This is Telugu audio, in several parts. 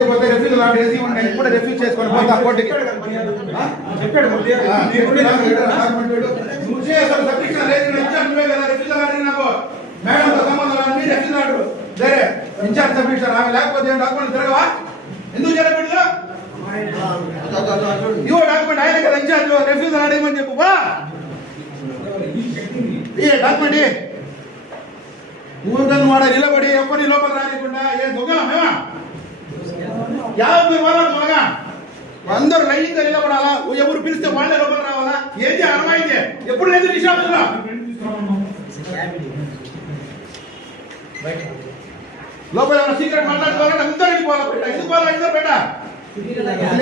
రెఫ్యూజ్ లాంటి నేను ఇప్పుడు రెఫ్యూజ్ చేసుకొని పోతా కోర్టుకి చెప్పాడు నువ్వే కదా రెఫ్యూజ్ లాంటి నాకు మేడంతో సంబంధం రెఫ్యూజ్ లాంటి సరే ఇన్ఛార్జ్ సబ్మిషన్ ఆమె లేకపోతే డాక్యుమెంట్ తిరగవా ఎందుకు జరగకూడదు ఇవో డాక్యుమెంట్ ఆయన కదా ఇన్ఛార్జ్ రెఫ్యూజ్ అడగమని చెప్పు డాక్యుమెంట్ నువ్వు వాడ నిలబడి ఎవరిని లోపల రానికుండా ఏం దొంగలా మేమా 50 వాళ్ళ దొంగ అందరూ లైన్గా నిలబడాలా ఎవరు పిలిస్తే వాళ్ళే లోపల రావాలా ఏంటి అర్థమైంది ఎప్పుడు లేదు నిషాదులో లోపల సీక్రెట్ మాట్లాడుకోవాలంటే అందరూ వెళ్ళిపోవాలి ఎందుకు పోవాలి పెట్ట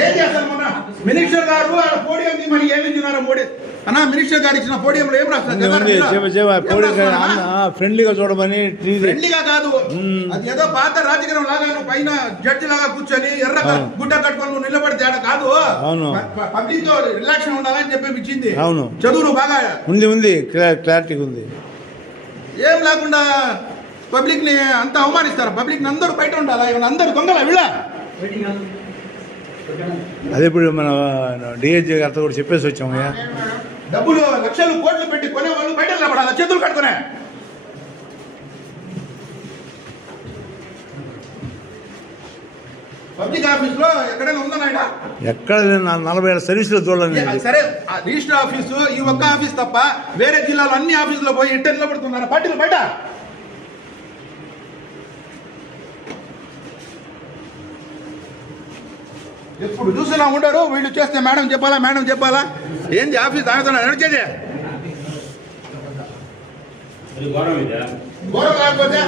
ఏం చేస్తారు మొన్న మినిస్టర్ గారు ఆ పోడియం మరి ఏమి ఇచ్చినారో మోడీ అన్నా మినిస్టర్ గారు ఇచ్చిన పోడియంలో ఏం రాస్తారు ఫ్రెండ్లీగా చూడమని ఫ్రెండ్లీగా కాదు అది ఏదో పాత రాజకీయం లాగా నువ్వు పైన జడ్జి లాగా కూర్చొని ఎర్ర గుడ్డ కట్టుకొని నువ్వు నిలబడితే ఆడ కాదు పబ్లిక్ తో రిలాక్షన్ ఉండాలని చెప్పి ఇచ్చింది అవును చదువు బాగా ఉంది క్లారిటీగా ఉంది ఏం లేకుండా పబ్లిక్ ని అంతా అవమానిస్తారు పబ్లిక్ ని అందరూ బయట ఉండాలా ఇవన్నీ అందరు దొంగల వీళ్ళ అదే ఇప్పుడు మన డిఐజీ గారితో కూడా చెప్పేసి వచ్చాము డబ్బులు లక్షలు కోట్లు పెట్టి కొనే వాళ్ళు బయట నిలబడాలి చేతులు కట్టుకునే పబ్లిక్ ఆఫీస్ లో ఎక్కడైనా ఉందన్నాయన ఎక్కడ 40 ఏళ్ళ సర్వీసులో చూడాలి సరే రిజిస్టర్ ఆఫీసు ఈ ఒక్క ఆఫీస్ తప్ప వేరే జిల్లాలో అన్ని ఆఫీసులో పోయి ఇంటర్ నిలబడుతున్నారు పార్టీలు బయట ఎప్పుడు చూసినా ఉండరు వీళ్ళు చేస్తే మేడం చెప్పాలా ఏంది ఆఫీస్ దానితో నడిచేది గౌరవం కాకపోతే